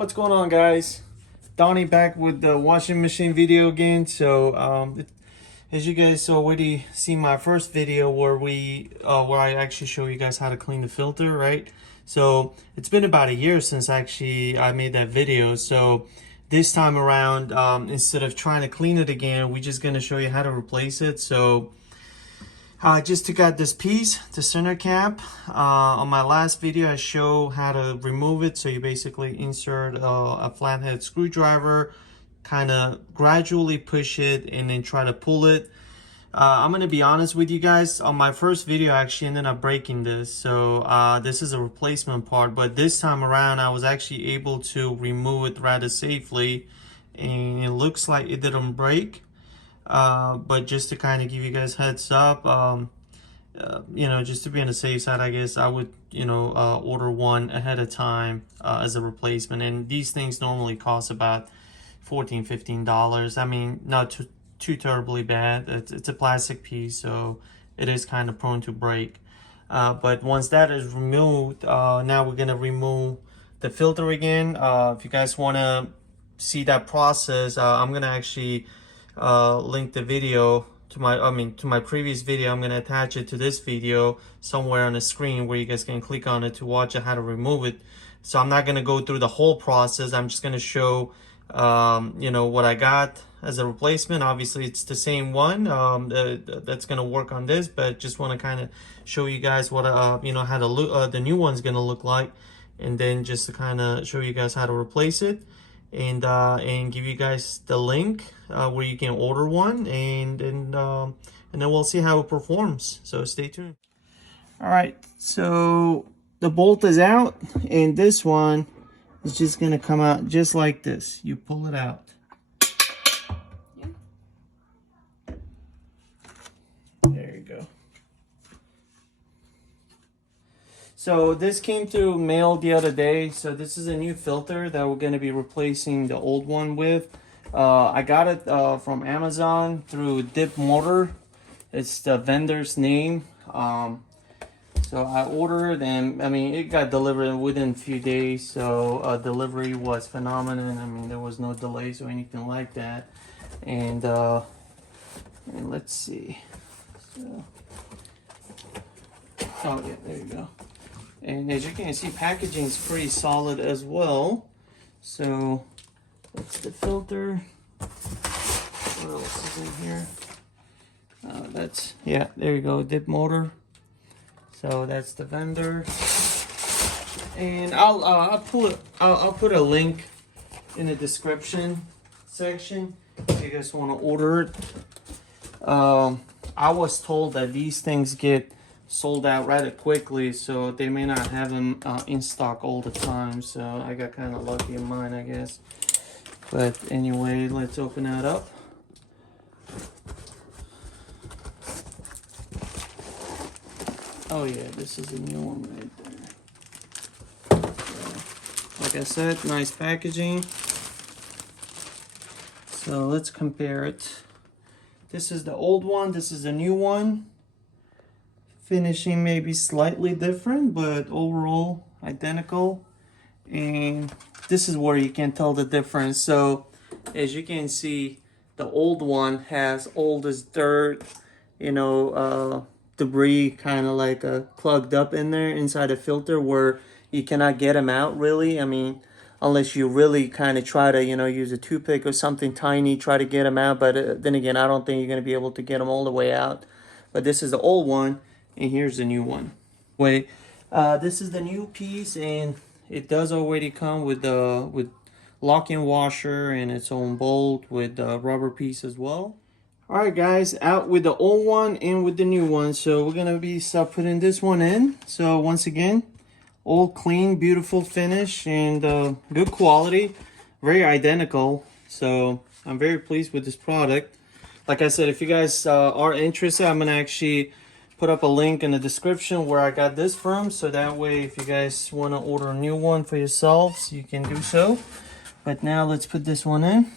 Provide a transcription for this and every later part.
What's going on, guys? Donnie back with the washing machine video again. So as you guys already seen my first video where I actually show you guys how to clean the filter, right? So it's been about a year since actually I made that video. So this time around, instead of trying to clean it again, we're just gonna show you how to replace it. So I just took out this piece, the center cap. On my last video, I show how to remove it. So you basically insert a flathead screwdriver, kind of gradually push it, and then try to pull it. I'm gonna be honest with you guys. On my first video, I actually ended up breaking this. So this is a replacement part, but this time around, I was actually able to remove it rather safely, and it looks like it didn't break. But just to kind of give you guys heads up, just to be on the safe side, I guess I would, order one ahead of time as a replacement. And these things normally cost about $14–15. I mean, not too terribly bad. It's a plastic piece, so it is kind of prone to break. But once that is removed, now we're gonna remove the filter again. If you guys want to see that process, I'm gonna actually link the video to my previous video. I'm gonna attach it to this video somewhere on the screen where you guys can click on it to watch how to remove it. So I'm not gonna go through the whole process. I'm just gonna show what I got as a replacement. Obviously it's the same one that's gonna work on this, but just want to kind of show you guys what how to look the new one's gonna look like, and then just to kind of show you guys how to replace it, and give you guys the link where you can order one, and then we'll see how it performs. So stay tuned. All right, so the bolt is out, and this one is just gonna come out just like this. You pull it out. There you go. So this came through mail the other day. So this is a new filter that we're going to be replacing the old one with. I got it from Amazon through Dip Motor. It's the vendor's name. So I ordered, and I mean, it got delivered within a few days. So delivery was phenomenal. I mean, there was no delays or anything like that. And let's see. So, oh yeah, there you go. And as you can see, packaging is pretty solid as well. So that's the filter. What else is in here? There you go, Dip Motor. So that's the vendor. And I'll put a link in the description section if you guys want to order it. I was told that these things get sold out rather quickly, so they may not have them in stock all the time. So I got kind of lucky in mine, I guess. But anyway, let's open that up. Oh yeah, this is a new one right there. So, like I said, nice packaging. So let's compare it. This is the old one, this is the new one. Finishing maybe slightly different, but overall identical. And this is where you can tell the difference. So as you can see, the old one has all this dirt, debris kind of like plugged up in there inside the filter where you cannot get them out really. I mean, unless you really kind of try to, use a toothpick or something tiny, try to get them out. But then again, I don't think you're going to be able to get them all the way out. But this is the old one, and here's the new one. This is the new piece, and it does already come with lock-in washer and its own bolt with the rubber piece as well. All right, guys, out with the old one and with the new one. So we're gonna be putting this one in. So once again, all clean, beautiful finish, and good quality, very identical. So I'm very pleased with this product. Like I said, if you guys are interested, I'm gonna actually put up a link in the description where I got this from, so that way if you guys want to order a new one for yourselves, you can do so. But now let's put this one in.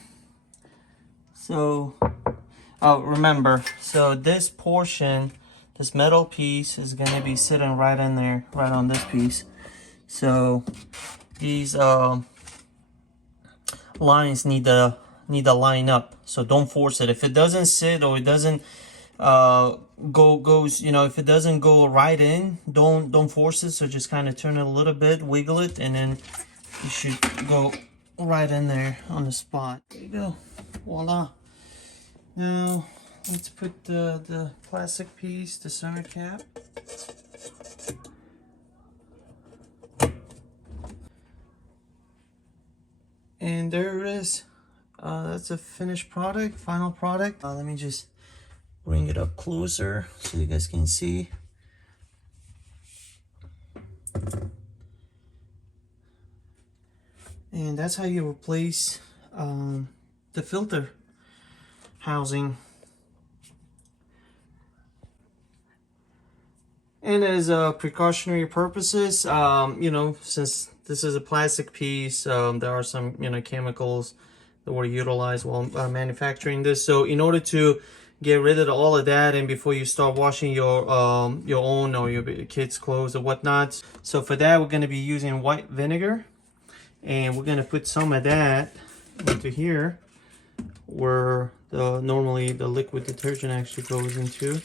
So remember, so this portion, this metal piece is going to be sitting right in there, right on this piece. So these lines need to line up. So don't force it. If it doesn't sit or it doesn't goes, you know, if it doesn't go right in, don't force it. So just kind of turn it a little bit, wiggle it, and then you should go right in there on the spot. There you go. Voila. Now let's put the plastic piece, the center cap. And there it is. That's a finished product, final product. Let me just bring it up closer so you guys can see. And that's how you replace the filter housing. And as precautionary purposes, you know, since this is a plastic piece, there are some, you know, chemicals that were utilized while manufacturing this. So in order to get rid of all of that, and before you start washing your own or your kids' clothes or whatnot, so for that we're going to be using white vinegar, and we're going to put some of that into here where normally the liquid detergent actually goes into.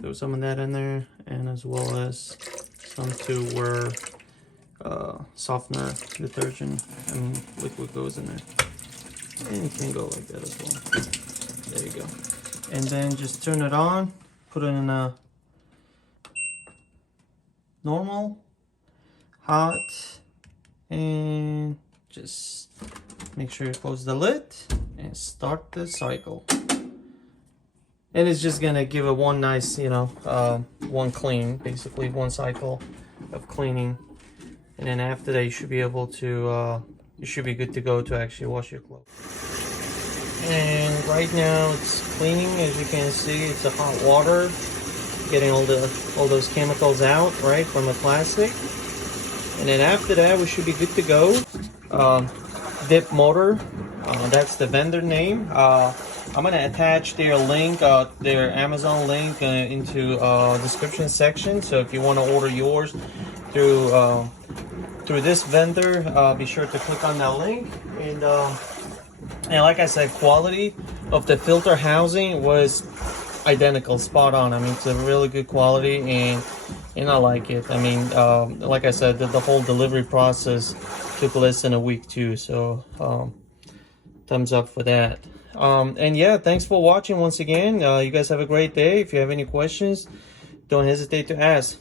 Throw some of that in there, and as well as some to where softener detergent and liquid goes in there. And you can go like that as well. There you go. And then just turn it on, put it in a normal, hot, and just make sure you close the lid and start the cycle. And it's just gonna give it one nice, you know, one clean, basically one cycle of cleaning. And then after that, you should be able to, you should be good to go to actually wash your clothes. And right now it's cleaning. As you can see, it's a hot water, getting all those chemicals out, right, from the plastic. And then after that, we should be good to go. Dip Motor, that's the vendor name. I'm gonna attach their link, their Amazon link, into description section. So if you want to order yours through this vendor, be sure to click on that link. And like I said, quality of the filter housing was identical, spot on. I mean, it's a really good quality, and I like it. I mean, like I said, the whole delivery process took less than a week too. So thumbs up for that. And yeah, thanks for watching once again. You guys have a great day. If you have any questions, don't hesitate to ask.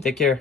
Take care.